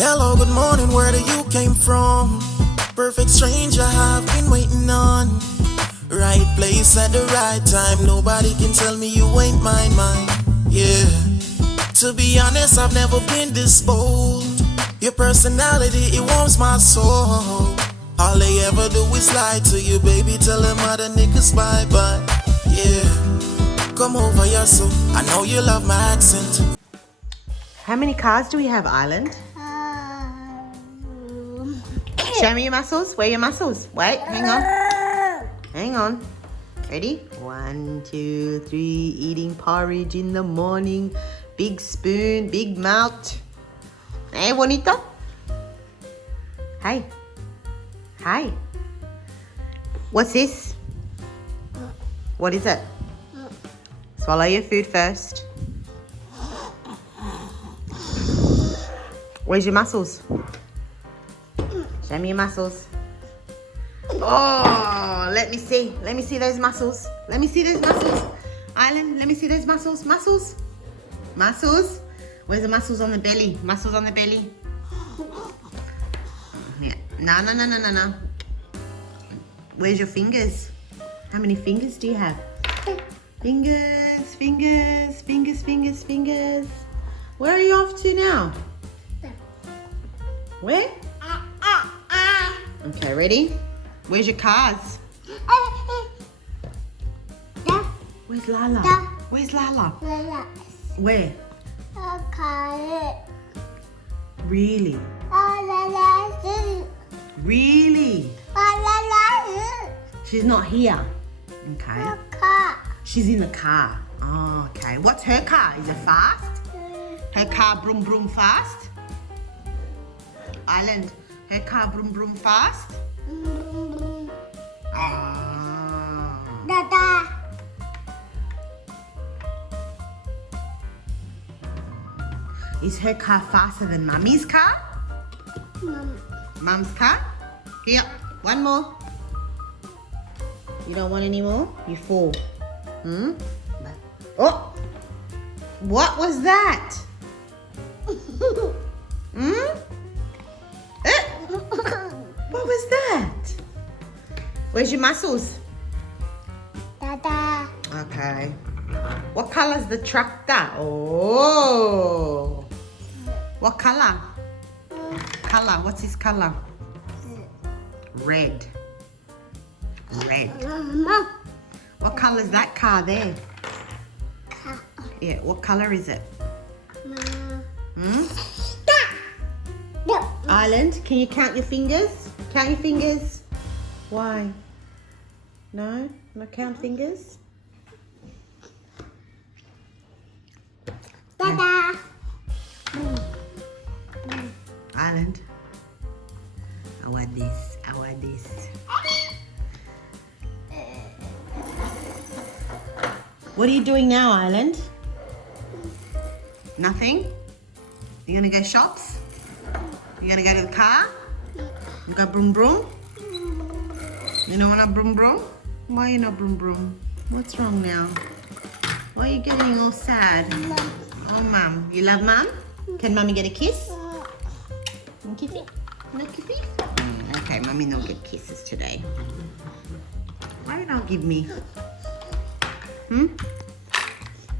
Hello, good morning, where do you came from? Perfect stranger I've been waiting on. Right place at the right time, nobody can tell me you ain't mine. Yeah, to be honest, I've never been this bold. Your personality, it warms my soul. All they ever do is lie to you, baby, tell them other niggas bye-bye. Yeah, come over here, so I know you love my accent. How many cars do we have, Island? Show me your muscles. Where are your muscles? Wait, hang on. Hang on. Ready? 1, 2, 3. Eating porridge in the morning. Big spoon, big mouth. Hey, bonito. Hey. Hi. What's this? What is it? Swallow your food first. Where's your muscles? Show me your muscles. Oh, let me see. Let me see those muscles. Let me see those muscles. Island, let me see those muscles. Muscles. Muscles. Where's the muscles on the belly? Muscles on the belly. Yeah. No. Where's your fingers? How many fingers do you have? Fingers. Where are you off to now? Where? Okay, ready? Where's your cars? Where's Lala? Where's Lala? Where? Really? Really? She's not here. Okay. She's in the car. Oh, okay. What's her car? Is it fast? Her car broom broom fast? Island, her car broom broom fast? Is her car faster than Mummy's car? Mum's car? Here, one more. You don't want any more? You full. Oh! What was that? What was that? Where's your muscles? Okay. What color's the tractor? Oh. What color? What's his color? Red. What color is that car there? Yeah, what color is it? Island, can you count your fingers? Count your fingers. Why? No? Not count fingers? Island. I want this. What are you doing now, Island? Nothing? You gonna go shops? You gonna go to the car? You got broom broom? You don't wanna broom broom? Why you not broom broom? What's wrong now? Why are you getting all sad? Oh, Mum. You love Mum? Can Mummy get a kiss? No kissy? No kissy? Okay, Mummy don't get kisses today. Why you don't give me?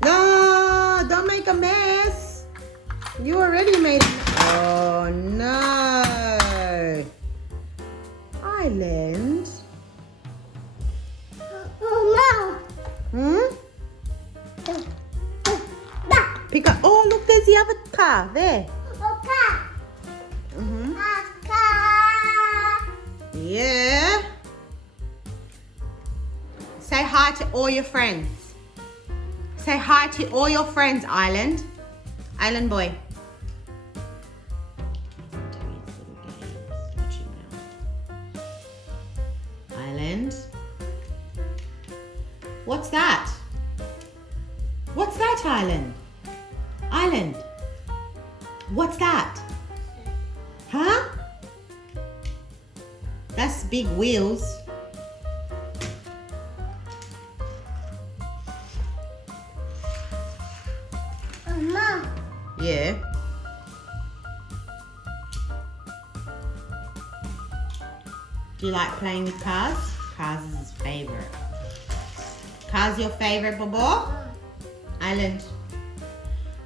No! Don't make a mess! You already made a mess. Oh, no! Island? Pick up. Oh, look, there's the other car. There. Yeah. Say hi to all your friends. Say hi to all your friends, Island. Island boy. Island. What's that? What's that, Island? Island. What's that? Huh? That's big wheels. Mom. Yeah. Do you like playing with cars? Cars is his favorite. Cars your favorite, Bobo? Island.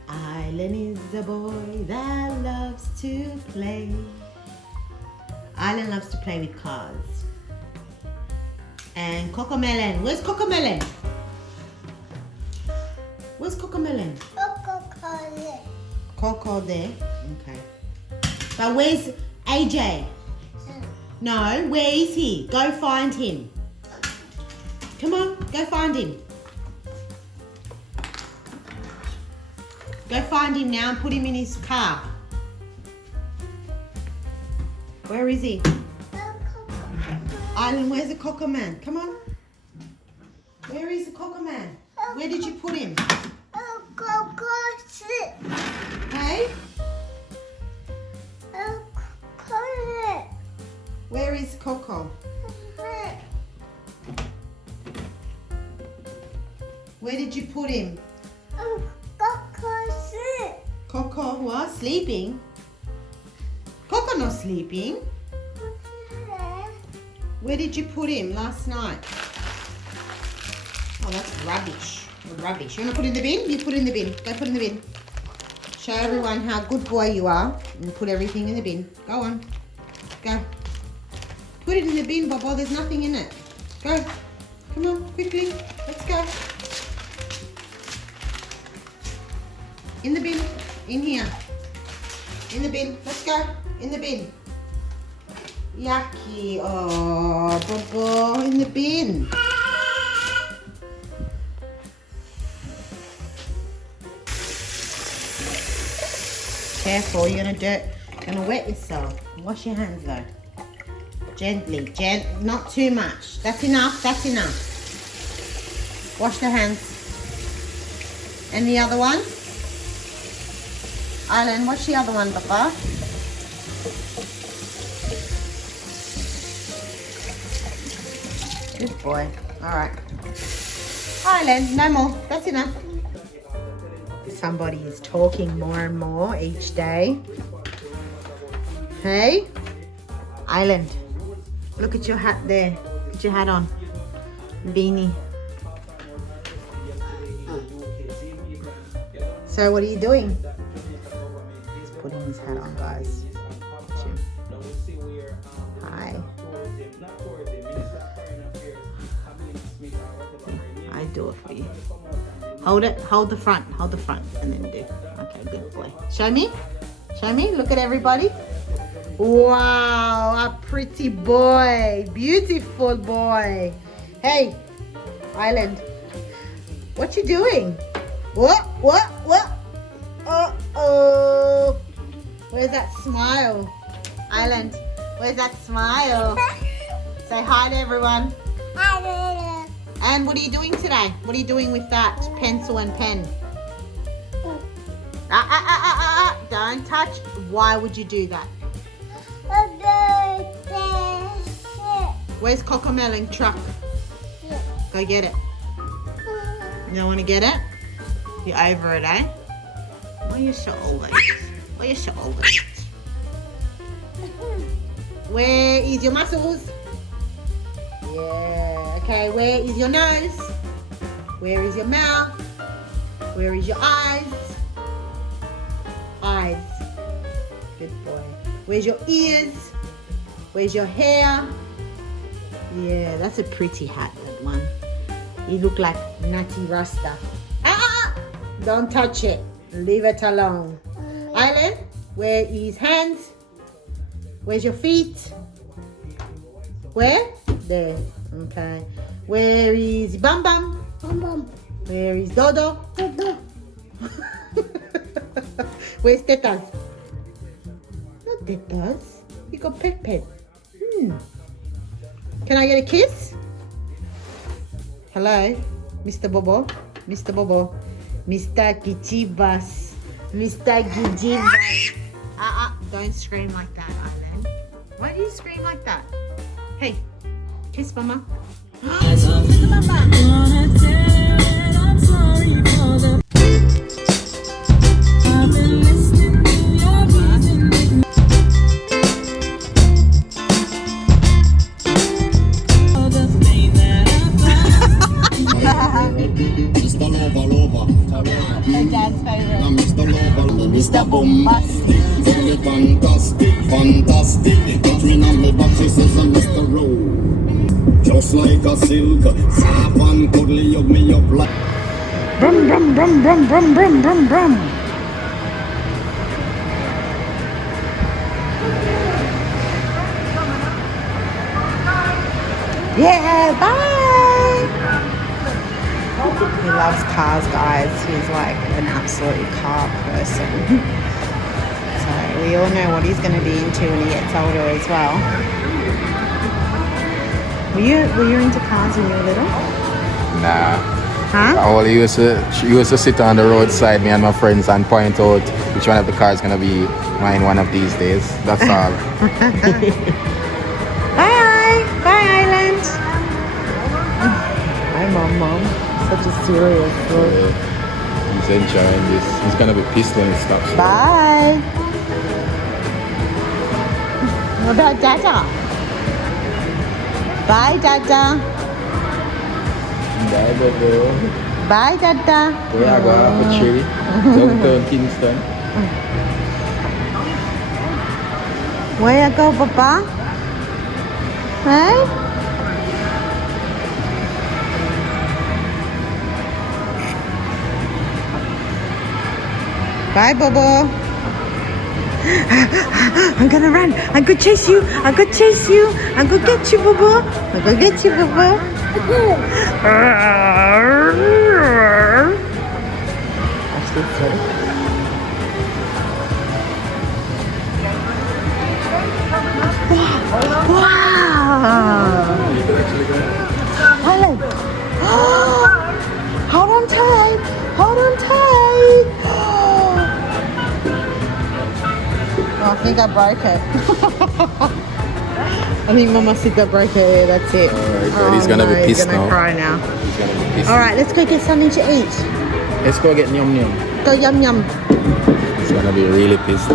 Island is a boy that loves to play. Island loves to play with cars. And Cocomelon. Where's Cocomelon? Where's Cocomelon? Coco there. Okay. But where's AJ? No, where is he? Go find him. Come on, go find him. Go find him now and put him in his car. Where is he? Island, where's the Coco Man? Come on. Where is the Coco Man? Where did you put him? Hey? Where is Coco? Where did you put him? Coco was sleeping. Coco not sleeping. Where did you put him last night? Oh, that's rubbish. Rubbish. You want to put it in the bin? You put it in the bin. Go put it in the bin. Show everyone how good boy you are and put everything in the bin. Go on. Go. Put it in the bin, Bobo. There's nothing in it. Go. Come on, quickly. Let's go. In the bin. In here. In the bin. Let's go. In the bin. Yucky. Oh, Bobo. In the bin. Careful, you're gonna wet yourself. Wash your hands though. Gently, not too much. That's enough, that's enough. Wash the hands. And the other one? Island, wash the other one, Papa. Good boy. Alright. Island, no more. That's enough. Somebody is talking more and more each day. Hey? Island. Look at your hat there. Put your hat on. Beanie. So what are you doing? He's putting his hat on, guys. Hi. I do it for you. Hold it, hold the front, and then do. Okay, good boy. Show me, look at everybody. Wow, a pretty boy, beautiful boy. Hey, Island, what you doing? What? Uh-oh. Where's that smile? Island, where's that smile? Say hi to everyone. And what are you doing today? What are you doing with that pencil and pen? Don't touch. Why would you do that? Where's Cocomelon truck? Go get it. You don't want to get it? You're over it, eh? Why are you so old? Why are you so old? Where is your muscles? Yeah, okay, where is your nose? Where is your mouth? Where is your eyes? Eyes. Good boy. Where's your ears? Where's your hair? Yeah, that's a pretty hat, that one. You look like Natty Rasta. Don't touch it. Leave it alone. Island, where is hands? Where's your feet? Where? There. Okay. Where is Bum Bum? Where is Dodo? Where's Tetas? Not Tetas. You got Pet. Can I get a kiss? Hello? Mr. Bobo? Mr. Bobo? Mr. Kichibas. Mr. Gijibas. Don't scream like that, Island. Why do you scream like that? Hey, kiss Mama. Kiss Mama. us. Fantastic, fantastic. Touch me on the back, she says I'm Mr. Rowe. Just like a silk, soft and cuddly, hug me up like. Brum, brum, brum, brum, brum, brum, brum, brum. Yeah, bye. He loves cars, guys. He's like an absolute car person. So we all know what he's going to be into when he gets older as well. Were you into cars when you were little? Nah. Huh? I only used to sit on the roadside, me and my friends, and point out which one of the cars gonna be mine one of these days. That's all. Bye, bye, Island. Hi, mom. Such a serious boy. He's enjoying this. He's gonna be pissed when it stops. Bye. What about Dada? Bye, Dada. Bye, Bobo. Bye, Dada. We are going for tree. Downtown Kingston. Where you go, Papa? Hey? Bye, Bobo. I'm gonna run. I'm gonna chase you. I'm gonna chase you. I'm gonna get you, Bobo. I'm gonna get you, Bobo. Wow! Alan! Hold on tight! Hold on tight! Oh, I think I broke it. I think Mama said I broke it there, that's it. Alright, he's gonna be pissed now. He's gonna cry now. He's gonna be pissed. Alright, let's go get something to eat. Let's go get Yum Yum. Go yum yum. He's gonna be really pissed.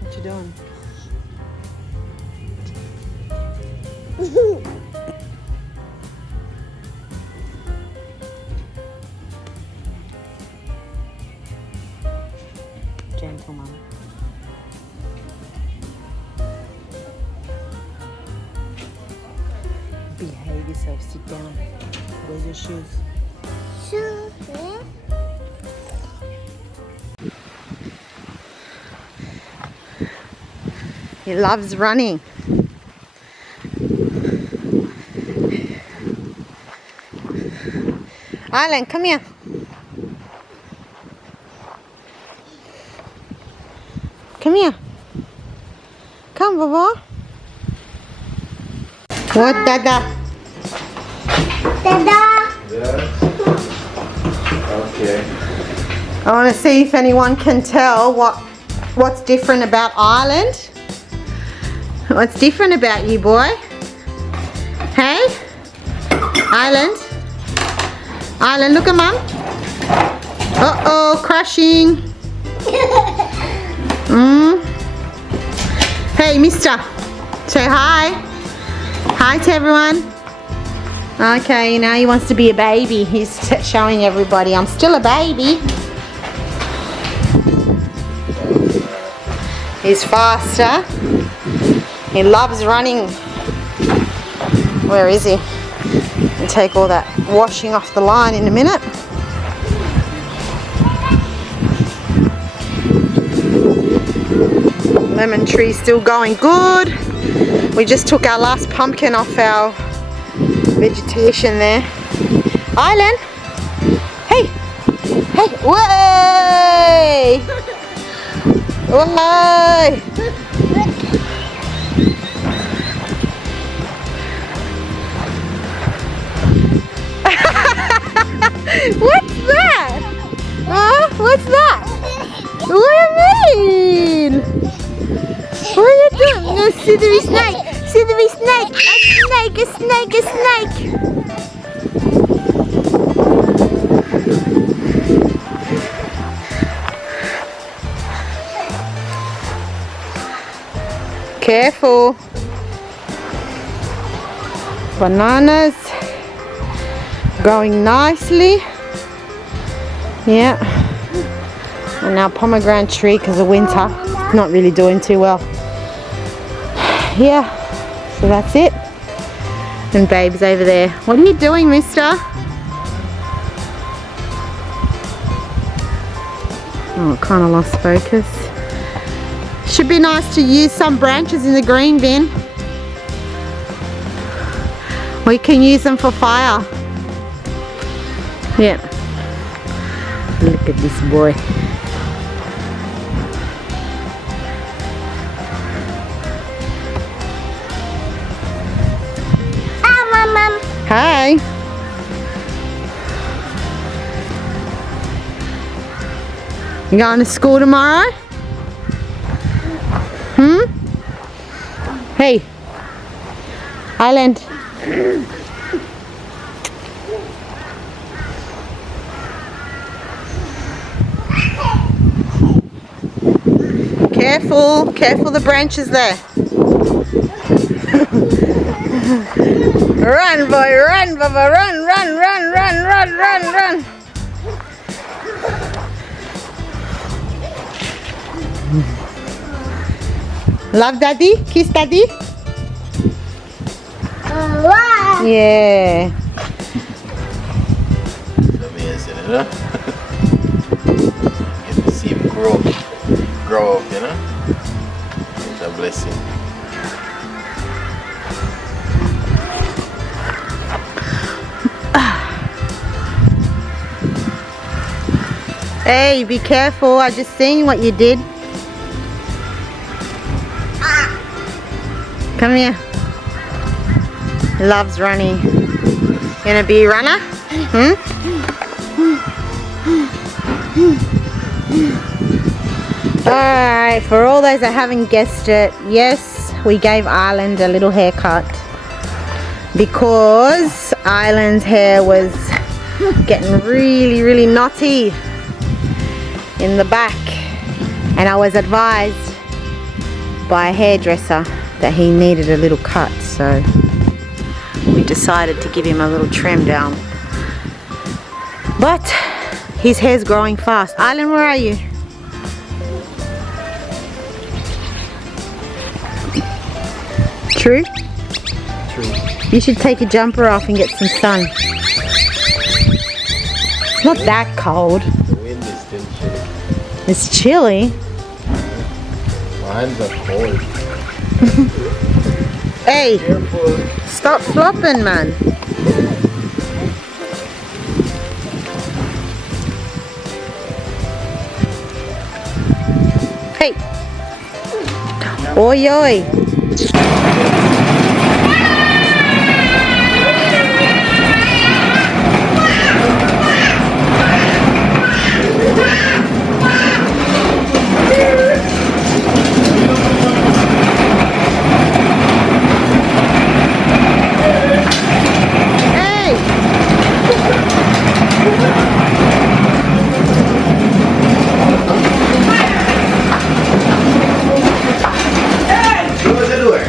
What you doing? Gentle, Mum. Behave yourself. Sit down. Where's your shoes? He loves running. Island, come here. Come here. Come, Baba. What, Dada? Dada. Yeah. Okay. I want to see if anyone can tell what's different about Ireland. What's different about you, boy? Hey? Ireland? Ireland, look at Mum. Uh-oh, crashing. Hey, mister. Say hi. Hi to everyone. Okay, now he wants to be a baby. He's showing everybody I'm still a baby. He's faster. He loves running. Where is he? I'll take all that washing off the line in a minute. Lemon tree's still going good. We just took our last pumpkin off our vegetation there. Island! Hey! Hey! Way! Way! What's that? Huh? What's that? What do you mean? What are you doing? No, slithery snake! Slithery snake! A snake! A snake! A snake! Careful! Bananas growing nicely. Yeah. And our pomegranate tree, because of winter, it's not really doing too well. Yeah, so that's it. And Babe's over there. What are you doing, mister? Oh, it kind of lost focus. Should be nice to use some branches in the green bin. We can use them for fire. Yeah. Look at this boy. Hi, Mom. Hi. You going to school tomorrow? Hey. Island. Careful, careful the branches there. Run, boy, run, Bubba, run, run, run, run, run, run, run. Love Daddy? Kiss Daddy? Wow. Yeah. It's amazing, you know? Get to see him grow up, you know? It's a blessing. Hey, be careful. I just seen what you did. Come here. Loves running. Gonna be a runner? Alright, for all those that haven't guessed it, yes, we gave Island a little haircut because Island's hair was getting really, really knotty in the back, and I was advised by a hairdresser that he needed a little cut, so we decided to give him a little trim down. But his hair's growing fast. Island, where are you? True? True. You should take your jumper off and get some sun. It's not that cold. The wind is still chilly. It's chilly. My hands are cold. Hey, Careful. stop flopping, man. Hey. Oi, oi. Close the door.